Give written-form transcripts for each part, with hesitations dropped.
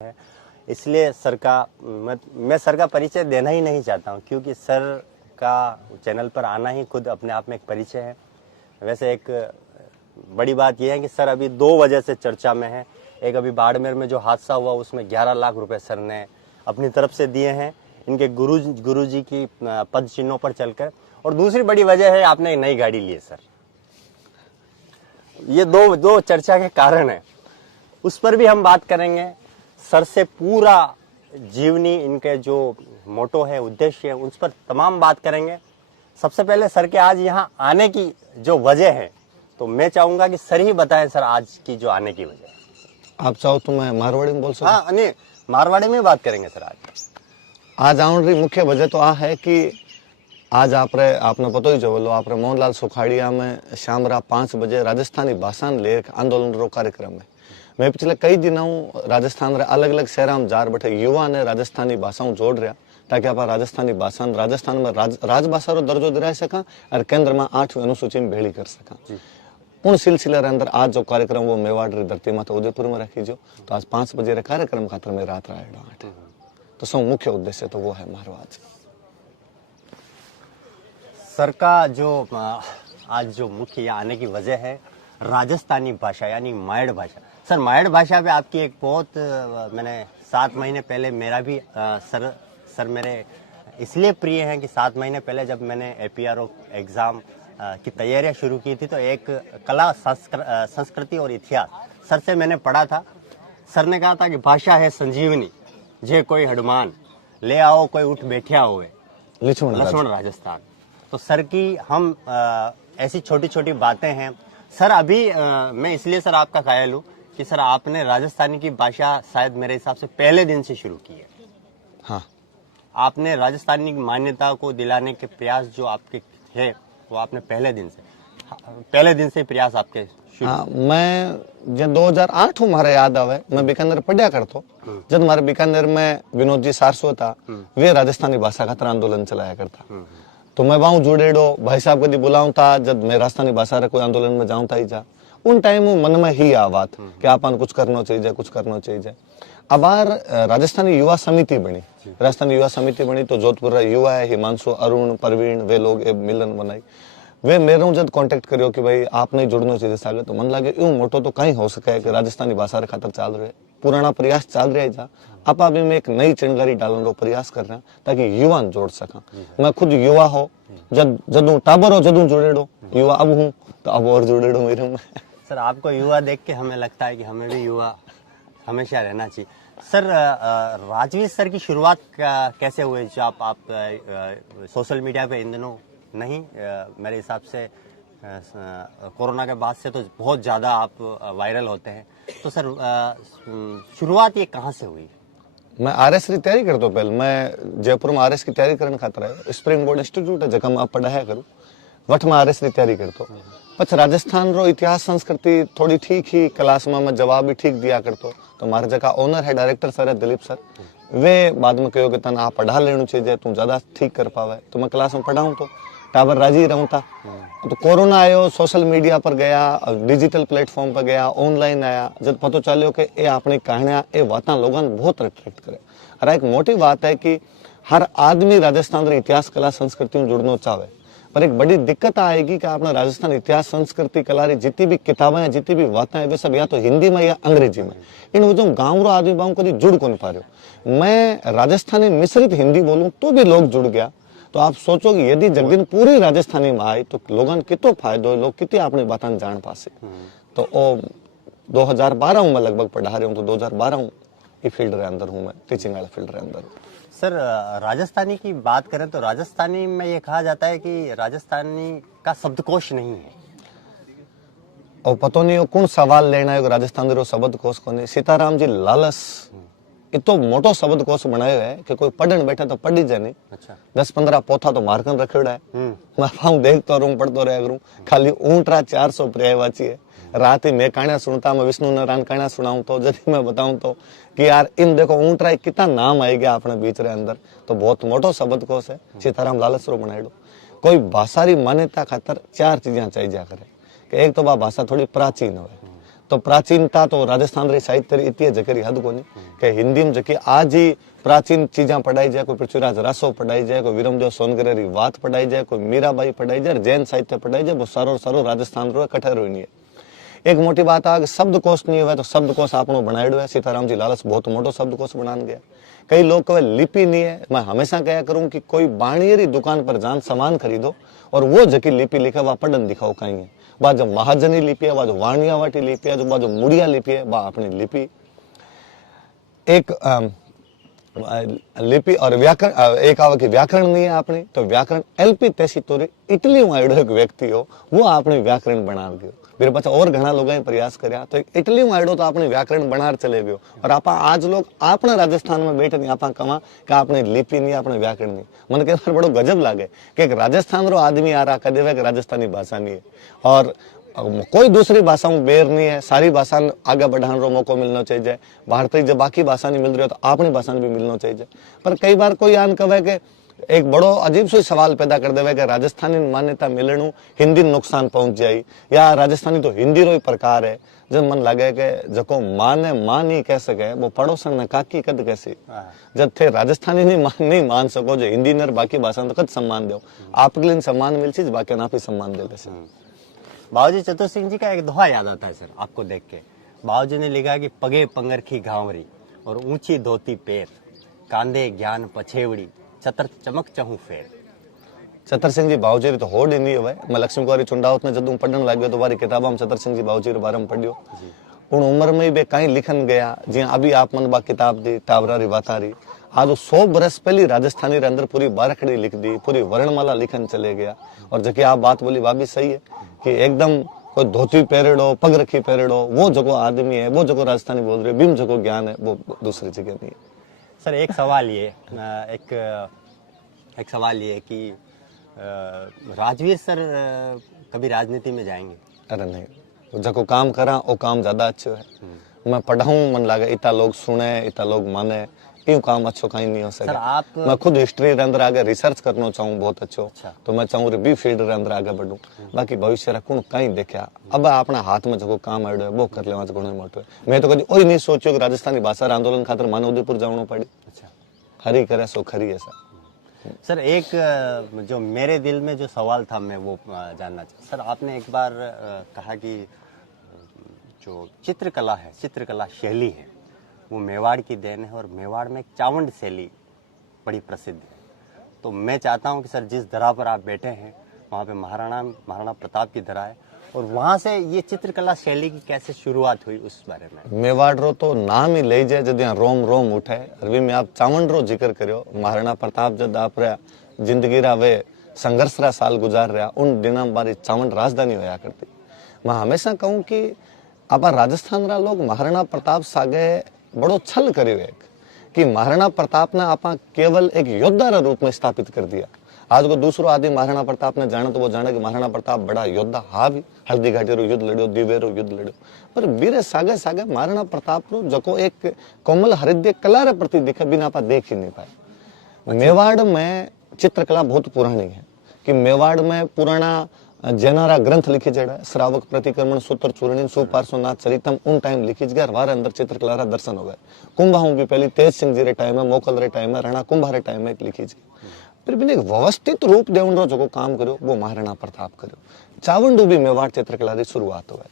है। इसलिए सर का मैं सर का परिचय देना ही नहीं चाहता हूँ, क्योंकि सर का चैनल पर आना ही खुद अपने आप में एक परिचय है। वैसे एक बड़ी बात यह है कि सर अभी 2 वजह से चर्चा में है। एक अभी बाड़मेर में जो हादसा हुआ उसमें 11 लाख रुपए सर ने अपनी तरफ से दिए हैं इनके गुरुजी की पद चिन्हों पर चलकर। और दूसरी बड़ी वजह है आपने एक नई गाड़ी ली है सर। ये दो चर्चा के कारण है, उस पर भी हम बात करेंगे। सर से पूरा जीवनी, इनके जो मोटो है, उद्देश्य है, उस पर तमाम बात करेंगे। सबसे पहले सर के आज यहाँ आने की जो वजह है, तो मैं चाहूंगा कि सर ही बताएं सर आज की जो आने की वजह। आप चाहो तो मैं मारवाड़ी में बोल सकूं? हाँ, नहीं, मारवाड़ी में बात करेंगे सर। आज आने की मुख्य वजह तो आ है कि आज आपने पता ही जो बोलो आप मोहनलाल सुखाड़िया में शाम 5 बजे राजस्थानी भाषा ले आंदोलन रो कार्यक्रम है। मैं पिछले कई दिनों राजस्थान रे अलग अलग शहर में जार बैठे युवा ने राजस्थानी भाषाओं जोड़ रहा, ताकि आप राजस्थानी भाषा राजस्थान में राजभाषा रो दर्जो दिला सका और केंद्र में 8वीं अनुसूची में भेड़ी कर सका। उन सिलसिले रे अंदर आज जो कार्यक्रम वो मेवाड़ री धरती में उदयपुर में रखी जो, तो आज 5 बजे रे कार्यक्रम खातर मैं रात आया 8। तो सब मुख्य उद्देश्य तो वो है मारो आज सर का जो आज जो मुख्य यहाँ आने की वजह है राजस्थानी भाषा यानी मायड़ भाषा। सर मायड़ भाषा पे आपकी एक बहुत मैंने 7 महीने पहले मेरा भी सर मेरे इसलिए प्रिय हैं कि 7 महीने पहले जब मैंने APRO एग्ज़ाम की तैयारियां शुरू की थी, तो एक कला संस्कृति और इतिहास सर से मैंने पढ़ा था। सर ने कहा था कि भाषा है संजीवनी, जे कोई हनुमान ले आओ कोई उठ बैठा हुए लक्ष्मण राजस्थान। तो सर की हम ऐसी छोटी छोटी बातें हैं सर। अभी मैं इसलिए सर आपका कायल हूँ कि सर आपने राजस्थानी की भाषा शायद मेरे हिसाब से पहले दिन से शुरू की है। हाँ, आपने राजस्थानी की मान्यता को दिलाने के प्रयास जो आपके है वो आपने पहले दिन से प्रयास आपके शुरू। हाँ, मैं जब 2008 मारे याद आवे, मैं बीकानेर पढ़िया करतो। जब हमारे बीकानेर में विनोद जी सारसो था, वे राजस्थानी भाषा खातर आंदोलन चलाया करता। तो मैं वहां जुड़ेड़ो भाई साहब कभी बुलाऊं था, जब मैं राजस्थानी भाषा रे कोई आंदोलन में जाऊं था ही जा, उन टाइम मन में ही आ बात कि आपन कुछ करना चाहिए। अब राजस्थानी युवा समिति बनी, तो जोधपुर युवा है हिमांशु, अरुण, परवीन, वे लोग मिलन बनाई। वे मेरे जब कांटेक्ट करियो कि भाई आप नहीं जुड़ना चाहिए सागे, तो मन लगे यूं मोटो तो कहीं हो सके कि राजस्थानी भाषा रे खातर चाल रहे पुराना प्रयास चल रहा है जा। आप अभी मैं एक नई चिंगारी डालने का प्रयास कर रहे हैं ताकि युवा जोड़ सका। मैं खुद युवा हो, जदू टाबर हो जदू जुड़ेड़ो युवा अब हूँ, तो अब और जुड़ेड़ो मेरे में। सर आपको युवा देख के हमें लगता है कि हमें भी युवा हमेशा रहना चाहिए। सर राजवीर सर की शुरुआत कैसे हुई? जो आप सोशल मीडिया पे इन दिनों नहीं, मेरे हिसाब से कोरोना के बाद से तो बहुत ज़्यादा आप वायरल होते हैं। तो सर शुरुआत ये कहाँ से हुई? मैं RS की तैयारी करता हूँ। पहले मैं जयपुर में RS की तैयारी करने खातर है, स्प्रिंग बोर्ड इंस्टीट्यूट है जगह मैं पढ़ाया करूँ, वट में RS की तैयारी करता हूँ। पछ राजस्थान रो इतिहास संस्कृति थोड़ी ठीक ही क्लास में मैं जवाब भी ठीक दिया करता। तो हमारे जगह ओनर है डायरेक्टर सर है दिलीप सर, वे बाद में कहो कि तना आप पढ़ा लेना चाहिए, तू ज्यादा ठीक कर पावे। तो मैं क्लास में पढ़ाऊँ तो टावर राजी रहूं था। तो कोरोना आयो, सोशल मीडिया पर गया, डिजिटल प्लेटफॉर्म पर गया, ऑनलाइन आया, जब पता चलो कि ये अपनी कहानियां ये बातें लोगों ने बहुत अट्रैक्ट करे। और एक मोटी बात है कि हर आदमी राजस्थान रे इतिहास कला संस्कृति में जुड़ना चाहे, पर एक बड़ी दिक्कत आएगी कि आपने राजस्थान इतिहास संस्कृति कला री जितनी भी किताबें हैं, जितनी भी बातें हैं, वे सब या तो हिंदी में या अंग्रेजी में। इन वजह गाँव रो आदमी बाहू कभी जुड़ को नहीं पा रहे। मैं राजस्थानी मिश्रित हिंदी बोलूं तो भी लोग जुड़ गया। तो आप सोचो कि यदि जगदिन पूरी राजस्थानी में आई तो लोगों कितो फायदो, लोग कितनी अपनी बातें जान पासे। तो ओ 2012 में लगभग पढ़ा रहा हूँ, तो 2012 ये फील्ड रे अंदर हूँ, मैं टीचिंग वाला फील्ड रे अंदर हूँ। सर राजस्थानी की बात करें तो राजस्थानी में ये कहा जाता है कि राजस्थानी का शब्दकोश नहीं है। और पता नहीं कौन सवाल लेना है राजस्थान रो शब्दकोश को नहीं। सीताराम जी लालस इतो मोटो शब्दकोश बनायो है कि कोई पढ़न बैठा तो पढ़ी जाए नहीं। अच्छा। 10-15 पोथा तो मारकन रखेड़ा है। मैं पाऊं देखता रहूं, पढ़तो रहा करूं। खाली ऊंटरा 400 पर्याय वाची है। रात ही मैं कहानियां सुनता, मैं विष्णु नारायण कहानियां सुनाऊं तो जब मैं बताऊं तो कि यार इन देखो ऊंटरा कितना नाम आई गया अपने बीच रे अंदर। तो बहुत मोटो शब्दकोश है, सीताराम लालस रो बनाएडो। कोई भाषा री मान्यता खातर 4 चीजें चाहिए करे कि एक तो भाषा थोड़ी प्राचीन हो, तो प्राचीनता तो राजस्थान री साहित्य री इतनी जकरी हद कोनी के हिंदी में जकी आज ही प्राचीन चीजा पढ़ाई जाए, कोई पृथ्वीराज रासो पढ़ाई जाए, कोई विरमदेव सोनगरे री बात पढ़ाई जाए, कोई मीराबाई पढ़ाई जाए, जैन साहित्य पढ़ाई जाए, वो सारो राजस्थान रो इकट्ठा रो नहीं है। एक मोटी बात आ शब्दकोश नहीं हुआ तो शब्दकोश आपनो बनाएड़ो है। सीताराम जी लालच बहुत मोटो शब्दकोश बनान गया। कई लोग कहे लिपि नहीं है। मैं हमेशा कहा करूं कि कोई बाणियरी दुकान पर जान सामान खरीदो और वो जकी लिपि लिखा वह पढ़न दिखाओ कहीं है। वह जो महाजनी लिपि है, वह जो वाणियावाटी लिपि है, वह जो मुड़िया लिपि है, वह अपनी लिपि एक लिपि और व्याकरण एक आवा की व्याकरण नहीं है अपनी तो व्याकरण एलपी तैसी तोरे इटली में आयोडो एक व्यक्ति हो वो अपनी व्याकरण बना गयो। फिर पाछा और घना लोगों प्रयास कर्या तो इटली में आयोडो तो अपनी व्याकरण बनार चले गयो। और आप आज लोग अपना राजस्थान में बैठे नहीं आप कमा कि आपने लिपि नहीं अपने व्याकरण नहीं। मन के बार बड़ो गजब लागे कि एक राजस्थान रो आदमी आ रहा कह देवे कि राजस्थानी भाषा नहीं है और कोई दूसरी भाषा में बेर नहीं है। सारी भाषा आगे बढ़ाने रो मौको मिलना चाहिए। भारतीय जब बाकी भाषा नहीं मिल रही हो तो अपनी भाषा भी मिलना चाहिए। पर कई बार कोई आन कहे कि एक बड़ो अजीब सा सवाल पैदा कर देवे कि राजस्थानी मान्यता मिलणु हिंदी नुकसान पहुंच जाई या राजस्थानी तो हिंदी रो ही प्रकार है। जब मन लगे कि जको माँ ने माँ नहीं कह सके वो पड़ोसन ने काकी कद कैसी। जब थे राजस्थानी नहीं मान सको जो हिंदी ने बाकी भाषा तो कद सम्मान दो आपके लिए सम्मान मिल चीज बाकी ना भी सम्मान दे दे। बाबूजी चतुर सिंह जी का एक दोहा याद आता है सर आपको देख के। बाबूजी ने लिखा कि पगे पंगरखी घावरी और ऊंची धोती पैर कांधे ज्ञान पछेवड़ी चतर चमक चहू फेर। चतर सिंह जी बावजी तो होड़ ही नहीं हुआ। मैं लक्ष्मी कुमारी चुंडावत ने जदू पढ़न लग गयो तो वारी किताबा में चतर सिंह जी बावजी रे बारे में पढ़ियो। उन उम्र में भी कहीं लिखन गया जी अभी आप मन बा किताब दी टावरा री वातारी आज 100 बरस पहली राजस्थानी रे अंदर पूरी बारखड़ी लिख दी पूरी वर्णमाला लिखन चले गया। और जबकि आप बात बोली वह भी सही है कि एकदम कोई धोती पहरेड़ो पग रखी पहरेड़ो वो जगो आदमी है वो जगो राजस्थानी बोल रहे बिम जगो ज्ञान है वो दूसरी जगह नहीं है। सर एक सवाल ये एक सवाल ये कि राजवीर सर कभी राजनीति में जाएंगे? अरे नहीं जको काम करा वो काम ज्यादा अच्छो है। मैं पढ़ाऊं मन लगे इतना लोग सुने इतना लोग माने यूं काम अच्छो कहीं नहीं हो सके। मैं खुद हिस्ट्री रे अंदर आगे रिसर्च करना चाहूँ बहुत अच्छो तो मैं चाहूँ बी फील्ड रे अंदर आगे बढ़ूं। बाकी भविष्य रा कुण कहीं देखा अब अपना हाथ में जो काम आयो है वो कर लेवा घणो मोटो है। मैं तो कभी ओई नहीं सोचो कि राजस्थानी भाषा आंदोलन खातर माने उदयपुर जावणो पड़ी। हरी करे सो खरी है सर एक जो मेरे दिल में जो सवाल था मैं वो जानना चाहता। सर आपने एक बार कहा कि जो चित्रकला है चित्रकला शैली है वो मेवाड़ की देन है और मेवाड़ में एक चावंड शैली बड़ी प्रसिद्ध है। तो मैं चाहता हूं कि सर जिस धरा पर आप बैठे हैं वहाँ पे महाराणा प्रताप की धरा है और वहाँ से ये चित्रकला शैली की कैसे शुरुआत हुई उस बारे में। मेवाड़ रो तो नाम ही ले जाए जब यहाँ रोम रोम उठे। अरबी में आप चावंड रो जिक्र करो महाराणा प्रताप जब आप जिंदगी रा वे संघर्ष रा साल गुजार रहा उन दिना बारी चावंड राजधानी होया करती। मैं हमेशा कहूँ कि आप राजस्थान रा लोग महाराणा प्रताप सागे बड़ो छल करियो एक कि महाराणा प्रताप ने आप केवल एक योद्धा रा रूप में स्थापित कर दिया। आज को दूसरो आदमी महाराणा प्रताप ने जाने तो वो जाने कि महाराणा प्रताप बड़ा योद्धा हाँ भी हल्दी घाटी रो युद्ध लड़ियो दिवे रो युद्ध लड़ियो पर बीरे सागे सागे महाराणा प्रताप रो जको एक कोमल हृदय कला रे प्रति दिखे बिना आप देख ही नहीं पाए। मेवाड़ में चित्रकला बहुत पुरानी है कि मेवाड़ में पुराना जैनारा ग्रंथ लिखी जड़ा श्रावक प्रतिक्रमण सूत्र चूर्णिन सुपार्श्वनाथ चरितम उन टाइम लिखी गया वार अंदर चित्रकला रा दर्शन हो गए। कुंभाऊ भी पहली तेज सिंह जी रे टाइम है मोकल रे टाइम है राणा कुंभा रे टाइम में लिखी जी फिर भी एक व्यवस्थित रूप देवन रो जो काम करो वो महाराणा प्रताप करो। चावंडू भी मेवाड़ चित्रकला री शुरुआत हुआ।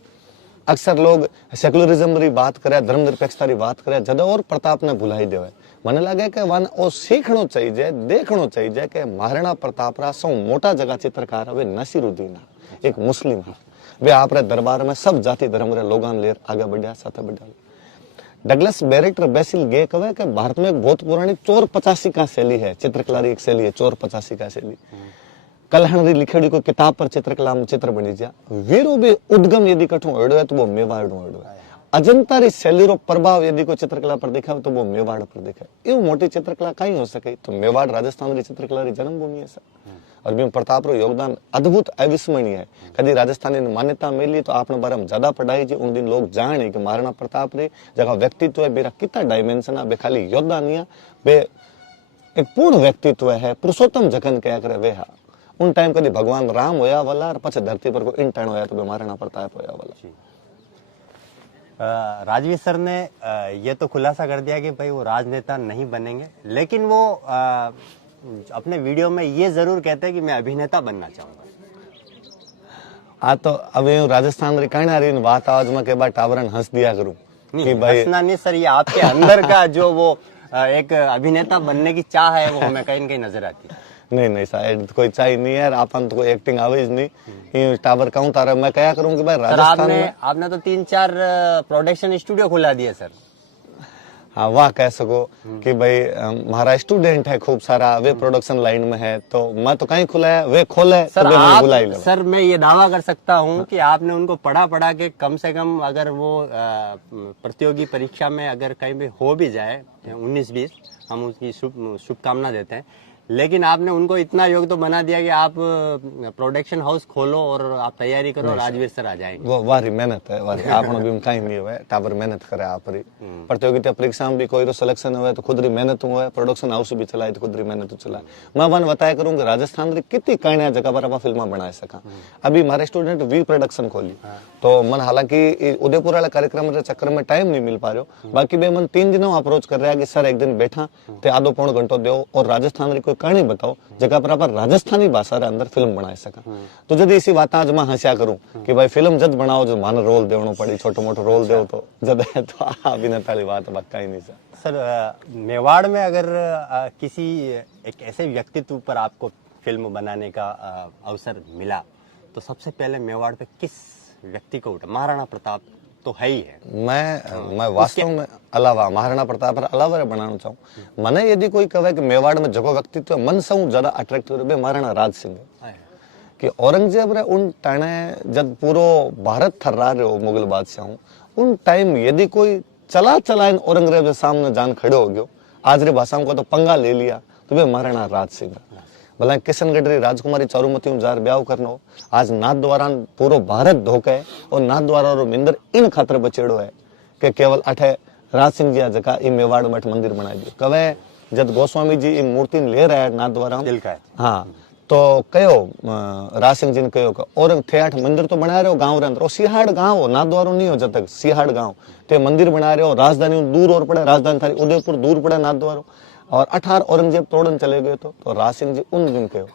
अक्सर लोग सेक्युलरिज्म री बात करे धर्म निरपेक्षता री बात करे जद और प्रताप ने भुलाई देवे। मने लगे कि वन ओ सीखनो चाहिए देखनो चाहिए कि महाराणा प्रताप रा सौ मोटा जगह चित्रकार वे नसीरुद्दीन एक मुस्लिम है वे आप दरबार में सब जाति धर्म रे लोगान लेर आगे बढ़िया साथ बढ़िया। डगलस बैरेक्टर बेसिल गे कहे कि भारत में एक बहुत पुरानी चोर 85 का शैली है चित्रकला री एक शैली है चोर 85 का शैली। कलहण री लिखेड़ी को किताब पर चित्रकला में चित्र बनी जा वीरो भी उद्गम यदि कठो ओढ़ो है तो वो मेवाड़ ओढ़ो है। अजंता री शैली रो प्रभाव यदि को चित्रकला पर देखा तो वो मेवाड़ पर देखा। ये मोटी चित्रकला कहीं हो सके तो मेवाड़ राजस्थान री चित्रकला री जन्मभूमि है सर। और भी प्रताप रो योगदान अद्भुत अविस्मरणीय है। कभी राजस्थानी ने मान्यता मिली तो आपने बारे में ज्यादा पढ़ाई जी उन दिन लोग जाने कि महाराणा प्रताप रे जगह व्यक्तित्व है बेरा कितना डायमेंशन है बे खाली योद्धा नहीं है बे एक पूर्ण व्यक्तित्व है पुरुषोत्तम जखन क्या करे वे हा। उन टाइम कभी भगवान राम होया वाला और पछे धरती पर को इंटर्न होया तो महाराणा प्रताप होया वाला। राजवीर सर ने ये तो खुलासा कर दिया कि भाई वो राजनेता नहीं बनेंगे, लेकिन वो अपने वीडियो में ये जरूर कहते हैं कि मैं अभिनेता बनना चाहूंगा। आ तो अब यूं राजस्थान री कहना रही बात आवाज में के बाद टावरन हंस दिया करूं कि भाई हंसना नहीं सर, ये आपके अंदर का जो वो एक अभिनेता बनने की चाह है वो हमें कहीं न कहीं नजर आती है। नहीं नहीं शायद कोई चाहिए नहीं यार, आपन तो कोई एक्टिंग आवे ही नहीं, ये टावर कहूं तारा मैं क्या करूं कि भाई सर राजस्थान में आपने तो 3-4 प्रोडक्शन स्टूडियो खुला दिए सर। हाँ वाह कह सको कि भाई हमारा स्टूडेंट है खूब सारा, वे प्रोडक्शन लाइन में है, तो मैं तो कहीं खुला है वे खोले सर तो मैं बुला ही सर मैं ये दावा कर सकता हूँ कि आपने उनको पढ़ा के कम से कम अगर वो प्रतियोगी परीक्षा में अगर कहीं भी हो भी जाए 19-20, हम उसकी शुभकामना देते हैं, लेकिन आपने उनको इतना योग तो बना दिया कि आप प्रोडक्शन हाउस खोलो और आप तैयारी करो, राजवीर सर आ जाएंगे। वो वारी मेहनत है वारी आपनो भी कहीं नहीं हुआ टावर मेहनत करे आप री प्रतियोगिता परीक्षा में भी कोई रो सिलेक्शन हुआ तो खुद री मेहनत हुआ, प्रोडक्शन हाउस भी चलाए तो खुद री मेहनत चलाए। मैं वन बताया करूँ कि राजस्थान री कितनी कहानियां जगह पर आप फिल्म बना सका। अभी हमारे स्टूडेंट वी प्रोडक्शन खोली तो मन हालांकि उदयपुर वाले कार्यक्रम के चक्कर में टाइम नहीं मिल पा रहा, बाकी बे मन 3 दिनों अप्रोच कर रहा है कि सर एक दिन बैठा ते आधो पौन घंटो दो और राजस्थान री कोई कहानी बताओ जगह पर आप राजस्थानी भाषा रे अंदर फिल्म बना सका। तो जब इसी बात आज मैं हंसिया करूं कि भाई फिल्म जद बनाओ जो मान रोल देवनो पड़ी, छोटो मोटो रोल देव तो जद है तो अभिनेता वाली बात बक्का ही नहीं सर मेवाड़ में अगर किसी एक ऐसे व्यक्तित्व पर आपको फिल्म बनाने का अवसर मिला तो सबसे पहले मेवाड़ पे किस व्यक्ति को उठा? महाराणा प्रताप तो है ही है। मैं वास्तव में अलावा महाराणा प्रताप अलावा बनाना चाहूँ। मने यदि कोई कहे कि मेवाड़ में जगो व्यक्तित्व मन से ज्यादा अट्रैक्टिव रहे महाराणा राज सिंह कि औरंगजेब रे उन टाणे जब पूरो भारत थर्रा रहे हो मुगल बादशाह उन टाइम यदि कोई चला औरंगजेब के सामने जान खड़े हो गयो, आज रे भाषा को तो पंगा ले लिया तो वे महाराणा राज सिंह। भला किशनगढ़ री राजकुमारी चारुमती जार ब्याह करना हो, आज नाथ द्वारा पूरो भारत धोके और नाथ द्वारा रो मिंदर इन खातर बचेड़ो है कि केवल अठे राज सिंह जी जगह ई मेवाड़ मठ मंदिर बनाई दियो। कवे जब गोस्वामी जी ई मूर्ति ले रहा है नाथ द्वारा हाँ तो कहो राज सिंह जी ने कहो और थे 8 मंदिर तो बना रहे हो गांव रे अंदर, सिहाड़ गांव हो नाथ द्वारो नहीं हो जब तक सिहाड़ गांव ते मंदिर बना रहे हो, राजधानी दूर और पड़े, राजधानी थारी उदयपुर दूर पड़े नाथ द्वारो और 18 औरंगजेब तोड़न चले गए तो राज सिंह जी उन दिन कहो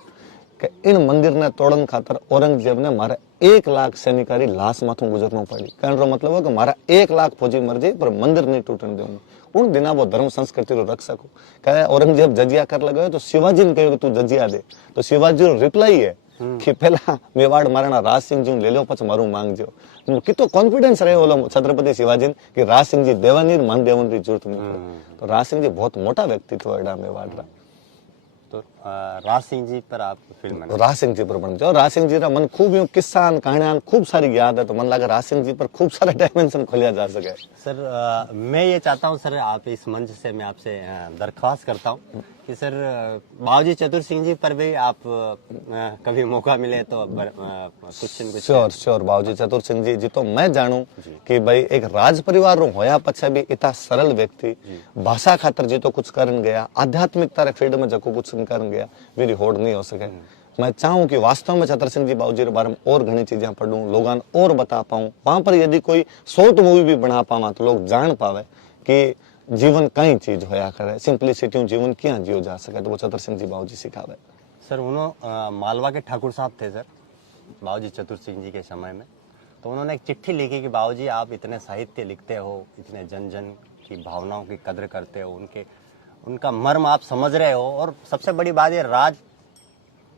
कि इन मंदिर ने तोड़न खातर औरंगजेब ने मारा 1 लाख सैनिकारी लाश माथू गुजरना पड़ी। कहने रो मतलब है कि मारा 1 लाख फौजी मर जाए पर मंदिर नहीं टूटने देना। उन दिना वो धर्म संस्कृति रो रख सको। कहे औरंगजेब जजिया कर लगे तो शिवाजी ने कहो तू जजिया दे तो शिवाजी रो रिप्लाई है कि पहला मेवाड़ महाराणा राज सिंह जी ले लो पछ मारू मांगजो। कितो कॉन्फिडेंस रहे ओलो छत्रपति शिवाजी कि राज सिंह जी देवानी मन देवन री जरूरत नहीं। तो राज सिंह जी बहुत मोटा व्यक्तित्व है मेवाड़ रा। तो राज सिंह जी पर आप फिल्म राज सिंह जी पर बन जाओ। राज सिंह जी रा मन खूब यूं किस्सा कहानियां खूब सारी याद है तो मन लगा राज सिंह जी पर खूब सारे डायमेंशन खोलिया जा सके। सर मैं ये चाहता हूँ सर आप इस मंच से मैं आपसे दरख्वास्त करता हूँ कि सर बाबूजी चतुर सिंह जी पर भी आप कभी मौका मिले तो कुछ न कुछ। श्योर बाबूजी चतुर सिंह जी तो मैं जानू कि भाई एक राज परिवार रो होया पछे भी इतना सरल व्यक्ति भाषा खातर जी तो कुछ करन गया, आध्यात्मिकता रे फील्ड में जको कुछ करन गया मेरी होड़ नहीं हो सके। मैं चाहूँ कि वास्तव में चतुर सिंह जी बाबूजी के बारे में और घनी चीजें पढ़ूं, लोगों और बता पाऊं, वहां पर यदि कोई शॉर्ट मूवी भी बना पावा तो लोग जान पावे कि जीवन कई चीज होया करे, सिंपलिसिटी जीवन क्या जियो जा सके तो वो चतुर सिंह जी बाबूजी सिखावे। सर उन्होंने मालवा के ठाकुर साहब थे सर बाबूजी चतुर सिंह जी के समय में, तो उन्होंने एक चिट्ठी लिखी कि बाबूजी आप इतने साहित्य लिखते हो, इतने जन जन की भावनाओं की कद्र करते हो, उनका मर्म आप समझ रहे हो, और सबसे बड़ी बात ये राज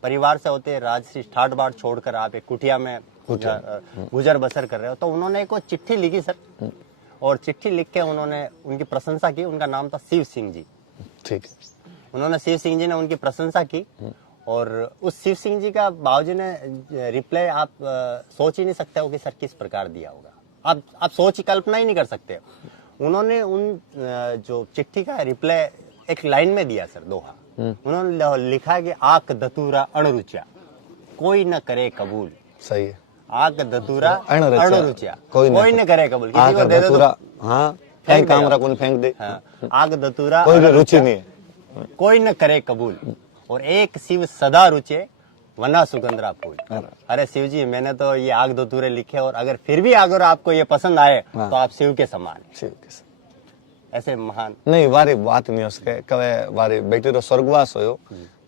परिवार से होते राजश्री ठाट बाट छोड़कर आप एक कुटिया में गुजर बसर कर रहे हो। तो उन्होंने एक चिट्ठी लिखी सर और चिट्ठी लिख के उन्होंने उनकी प्रशंसा की। उनका नाम था शिव सिंह जी। ठीक है। उन्होंने शिव सिंह जी ने उनकी प्रशंसा की और उस शिव सिंह जी का बाबूजी ने रिप्लाई आप सोच ही नहीं सकते हो कि सर किस प्रकार दिया होगा। आप सोच कल्पना ही नहीं कर सकते। उन्होंने उन जो चिट्ठी का रिप्लाई एक लाइन में दिया सर, दोहा। उन्होंने लिखा कि आक दतूरा अणरुचा कोई न करे कबूल। सही है। आक दतूरा अणरुचा कोई न करे कबूल। किसी को दे दो हाँ फेंक कामरा कौन फेंक दे। आग दतूरा कोई रुचि नहीं है, कोई न करे कबूल और एक शिव सदा रुचे वना सुगंधरा फूल। अरे शिव जी, मैंने तो ये आग दो तुरे लिखे, और अगर फिर भी अगर आपको ये पसंद आए तो आप शिव के समान हैं। शिव के साथ ऐसे महान नहीं वारी बात नहीं उसके कवे वारी बेटी रो स्वर्गवास होयो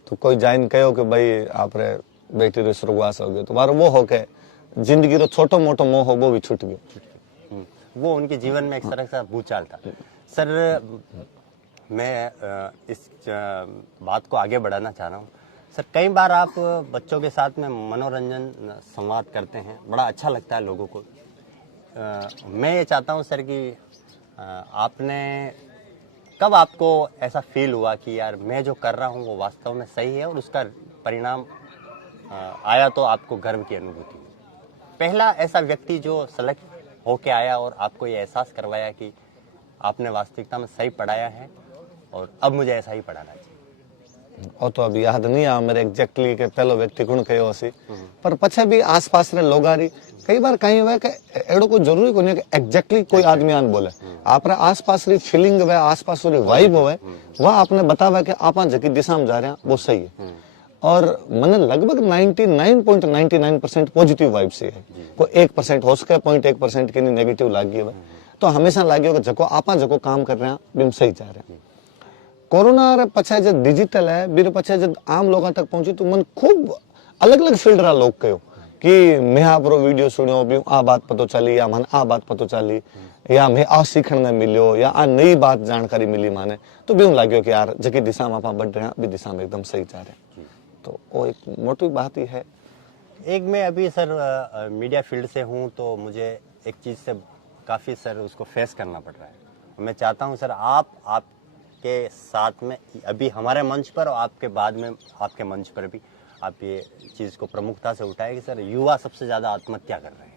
तो कोई जाइन कहो कि भाई आप रे बेटी रो स्वर्गवास हो गयो तो मारो वो हो के जिंदगी रो छोटो मोटो मोह हो वो भी छूट गयो। वो उनके जीवन में एक तरह का भूचाल था। सर, मैं इस बात को आगे बढ़ाना चाह रहा हूँ। सर, कई बार आप बच्चों के साथ में मनोरंजन संवाद करते हैं, बड़ा अच्छा लगता है लोगों को। मैं ये चाहता हूँ सर कि आपने कब आपको ऐसा फील हुआ कि यार मैं जो कर रहा हूँ वो वास्तव में सही है और उसका परिणाम आया तो आपको गर्व की अनुभूति हुई? पहला ऐसा व्यक्ति जो सेलेक्ट होके आया और आपको ये एहसास करवाया कि आपने वास्तविकता में सही पढ़ाया है और अब मुझे ऐसा ही पढ़ाना चाहिए। और तो अब याद नहीं आ मेरे एग्जैक्टली के पहलो व्यक्ति कौन कहो सी, पर पछे भी आसपास रे लोगारी कई बार कहीं हुआ कि एड़ो कोई जरूरी कोनी है कि एग्जैक्टली कोई आदमी आन बोले, आपरे आसपास री फीलिंग वे आसपास री वाइब होवे वह आपने बतावा कि आप जकी दिशा में जा रहे हैं वो सही है। और मैंने लगभग 99.99% पॉजिटिव वाइब से है, कोई 1% हो सके 0.1% की नेगेटिव लागी है, तो हमेशा लागी कि जको आपा जको काम कर रहे हैं बिम सही जा रहे हैं। कोरोना रे पछे जो डिजिटल है बीरे पछे जो आम लोगों तक पहुंची तो मन खूब अलग अलग फील्ड रा लोग कहो कि मैं आपरो वीडियो सुनियो भी आ बात पतो चली या मन आ बात पतो चली या मैं आ सीखने में मिलियो या आ नई बात जानकारी मिली माने, तो भी लाग्यो कि यार जकी दिशा में आप बढ़ रहे हैं भी दिशा में एकदम सही जा रहे हैं, तो वो एक मोटी बात ही है। एक मैं अभी सर मीडिया फील्ड से हूँ तो मुझे एक चीज़ से काफ़ी सर उसको फेस करना पड़ रहा है। मैं चाहता हूँ सर आपके साथ में अभी हमारे मंच पर और आपके बाद में आपके मंच पर भी आप ये चीज़ को प्रमुखता से उठाए कि सर युवा सबसे ज़्यादा आत्महत्या कर रहे हैं।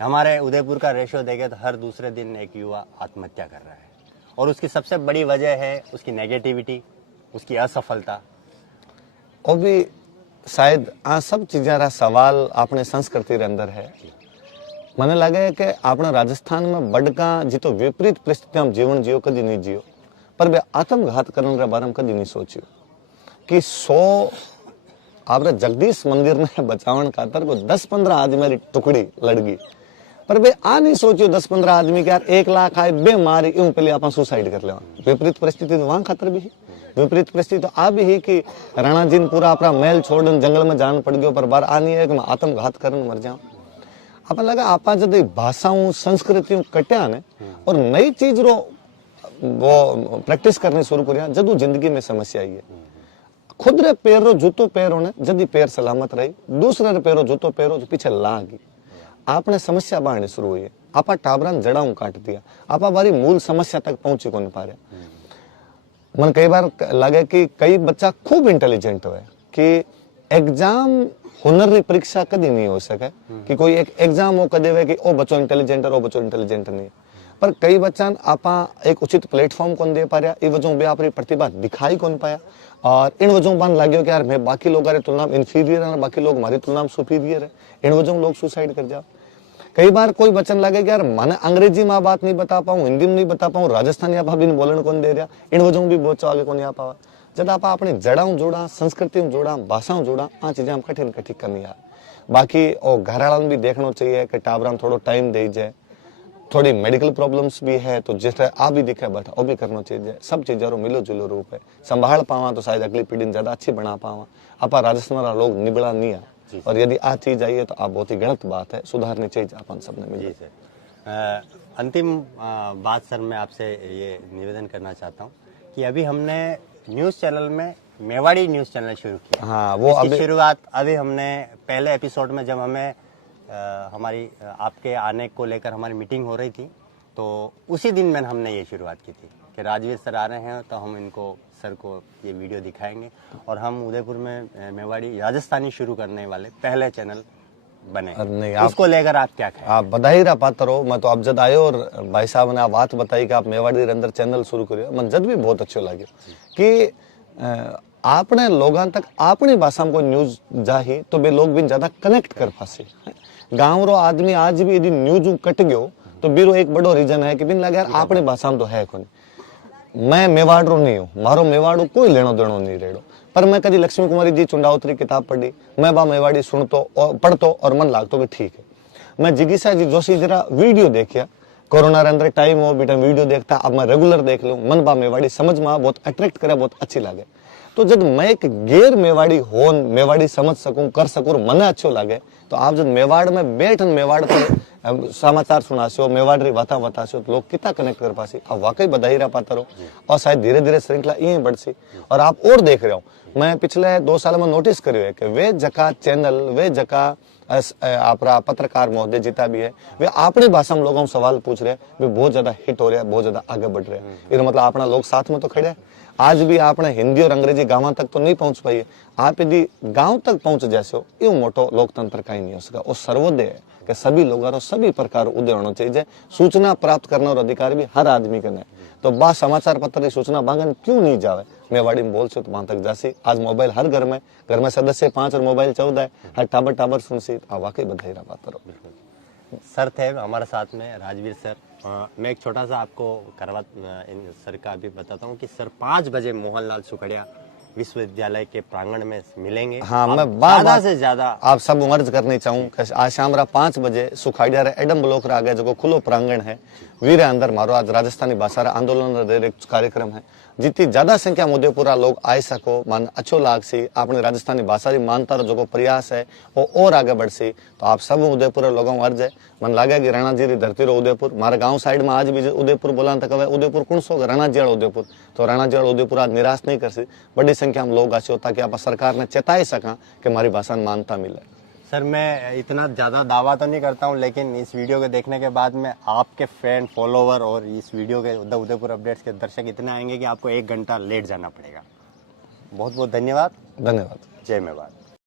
हमारे उदयपुर का रेशो देखें तो हर दूसरे दिन एक युवा आत्महत्या कर रहा है और उसकी सबसे बड़ी वजह है उसकी नेगेटिविटी, उसकी असफलता। और भी शायद आ सब चीज़ों का सवाल अपने संस्कृति के अंदर है। मने लगे कि अपने राजस्थान में बड़का जी तो विपरीत परिस्थितियों में जीवन जियो कभी नहीं जियो, पर वे आत्मघात करने के बारे में कभी नहीं सोचियो कि 100 आपरे जगदीश मंदिर ने बचावन खातर को 10-15 आदमी टुकड़ी लड़ गई, पर वे आ नहीं सोचियो 10-15 आदमी के यार 1 लाख आए बे मारी यूं पहले आप सुसाइड कर ले। विपरीत परिस्थिति तो वहां खातर भी है, विपरीत परिस्थिति तो आ भी है कि राणा जी ने पूरा अपना महल छोड़न जंगल में जान पड़ गयो, पर बार आ नहीं है कि मैं आत्मघात करन मर जाऊं। अपन लगा आपा जब भाषाओं संस्कृतियों कट्या ने और नई चीज रो वो प्रैक्टिस करने शुरू करिया जदू जिंदगी में समस्या आई है। खुद रे पैर रो जूतो पैरों ने जदी पैर सलामत रही, दूसरे रे पैरो जूतो पैरो जो पीछे लागी आपने समस्या बाढ़ने शुरू हुई है। आपा टाबरान जड़ाऊ काट दिया, आपा बारी मूल समस्या तक पहुंची को नहीं पा रहे। मन कई बार लगे कि कई बच्चा खूब इंटेलिजेंट हुए कि एग्जाम हुनर री परीक्षा कभी नहीं हो सके कि कोई एक एग्जाम हो कदे वे कि ओ बच्चो इंटेलिजेंट है ओ बच्चो इंटेलिजेंट नहीं, पर कई बच्चा आपा एक उचित प्लेटफॉर्म कौन दे पा रहा, ये वजह भी अपनी प्रतिभा दिखाई कौन पाया और इन वजहों पर लगे कि यार मैं बाकी लोगों की तुलना में इंफीरियर है, बाकी लोग हमारी तुलना में सुपीरियर है, इन वजहों लोग सुसाइड कर जाओ। कई बार कोई बच्चन लगे कि यार मैंने अंग्रेजी में बात नहीं बता पाऊँ, हिंदी में नहीं बता पाऊँ, राजस्थानी आप भी बोलने कौन दे रहा, इन वजहों भी बहुत आगे कौन आ पावा। जब आप अपने जड़ाऊ जोड़ा, संस्कृति जोड़ा, भाषाओं जोड़ा, आ चीजें हम कठिन कठिन कमी आ। बाकी और घरवाला भी देखना चाहिए कि टाबरा थोड़ा टाइम दे जाए, थोड़ी मेडिकल प्रॉब्लम्स भी है तो जिस तरह आप भी दिखे बैठा वो भी करना चाहिए। सब चीजों मिलो जुलो रूप है, संभाल पावा तो शायद अगली पीढ़ी ज्यादा अच्छी बना पावा। आप राजस्थान लोग निबड़ा नहीं है और यदि आ चीज आई है तो आप बहुत ही गलत बात है, सुधारनी चाहिए अपन सबने मिल। अंतिम बात सर मैं आपसे ये निवेदन करना चाहता हूँ कि अभी हमने न्यूज चैनल में मेवाड़ी न्यूज चैनल शुरू किया। हाँ, वो अभी शुरुआत अभी हमने पहले एपिसोड में जब हमें हमारी आपके आने को लेकर हमारी मीटिंग हो रही थी तो उसी दिन में हमने ये शुरुआत की थी कि राजवीर सर आ रहे हैं तो हम इनको सर को ये वीडियो दिखाएंगे और हम उदयपुर में मेवाड़ी राजस्थानी शुरू करने वाले पहले चैनल बने। नहीं, उसको लेकर आप क्या कहें? आप बधाई रहा पात्र हो। मैं तो अब जब आयो और भाई साहब ने आप बात बताई कि आप मेवाड़ी के अंदर चैनल शुरू करियो, मन जद भी बहुत अच्छो लगे कि आपने लोगों तक अपनी भाषा में कोई न्यूज जाही तो वे लोग भी ज्यादा कनेक्ट कर पासे। गाँव रो आदमी आज भी यदि न्यूज कट गयो तो बीरो एक बड़ो रीजन है कि बिन लगे यार अपनी भाषा में तो है कौन। मैं मेवाड़ रो नहीं हूँ, मारो मेवाड़ कोई लेनो देनो नहीं रेड़ो, पर मैं कभी लक्ष्मी कुमारी जी चुंडावतरी किताब पढ़ी, मैं बा मेवाड़ी सुनतो और पढ़तो और मन लागतो कि ठीक है। मैं जिगीसा जी जोशी जरा वीडियो देखिया, कोरोना रे अंदर टाइम हो बेटा वीडियो देखता, अब मैं रेगुलर देख लूं, मन बा मेवाड़ी समझ में बहुत अट्रैक्ट करे, बहुत अच्छी लागे। तो जब मैं एक गैर मेवाड़ी हो मेवाड़ी समझ सकूं कर सकूं और मन अच्छो लागे, तो आप जब मेवाड़ में बैठन मेवाड़ पर समाचार सुनाशो, मेवाड़ री वाता बताशो, तो लोग कितना कनेक्ट कर पासी। आप वाकई बधाई रहा पाता रहो और शायद धीरे धीरे श्रृंखला यही बढ़सी। और आप और देख रहे हो, मैं पिछले 2 साल में नोटिस करियो है कि वे जका चैनल, वे जका आपरा पत्रकार महोदय जितना भी है, वे अपनी भाषा में लोगों से सवाल पूछ रहे हैं, वे बहुत ज्यादा हिट हो रहे हैं, बहुत ज्यादा आगे बढ़ रहे हैं। इसका मतलब अपना लोग साथ में तो खड़े हैं। आज भी आपने हिंदी और अंग्रेजी गांव तक तो नहीं पहुंच पाई है, आप यदि गांव तक पहुंच जासो, यो मोटो लोकतंत्र कहीं नहीं हो सका। वो सर्वोदय है कि सभी लोगों सभी प्रकार उदय होना चाहिए। सूचना प्राप्त करने और अधिकार भी हर आदमी के ने, तो बा समाचार पत्र की सूचना बांगन क्यों नहीं जावे, मेवाड़ी में बोल से तो वहां तक जासी। आज मोबाइल हर घर में सदस्य 5 और मोबाइल 14 है, हर टाबर सुनसी। वाकई बधाई रहा बात करो। सर थे हमारे साथ में राजवीर सर। मैं एक छोटा सा आपको सर का भी बताता हूँ कि सर 5 बजे मोहनलाल सुखड़िया विश्वविद्यालय के प्रांगण में मिलेंगे। हाँ, मैं ज्यादा से ज्यादा आप सब अर्ज करनी चाहूँ कि आज शाम 5 बजे सुखाड़िया रे एडम ब्लॉक रे आगे जो खुलो प्रांगण है, वीरे अंदर मारो आज राजस्थानी भाषा रा आंदोलन रे एक कार्यक्रम है। जितनी ज्यादा संख्या में उदयपुरा लोग आई सको, मन अच्छो लागसी, अपनी राजस्थानी भाषा री मानता रो जो प्रयास है वो और आगे बढ़सी। तो आप सब उदयपुर लोगों अर्ज है, मन लागे कि राणा जी री धरती रो उदयपुर, मारे गांव साइड में आज भी उदयपुर बोला तक उदयपुर कौन सो राणा जी उदयपुर, तो राणा जी उदयपुर आज निराश नहीं करसी। बड़ी संख्या में लोग आसे ताकि आप सरकार ने चेताई सका कि हमारी भाषा में मान्यता मिले। सर मैं इतना ज़्यादा दावा तो नहीं करता हूँ, लेकिन इस वीडियो के देखने के बाद में आपके फैन फॉलोवर और इस वीडियो के उदयपुर अपडेट्स के दर्शक इतने आएंगे कि आपको 1 घंटा लेट जाना पड़ेगा। बहुत बहुत धन्यवाद। धन्यवाद। जय मेवाड़।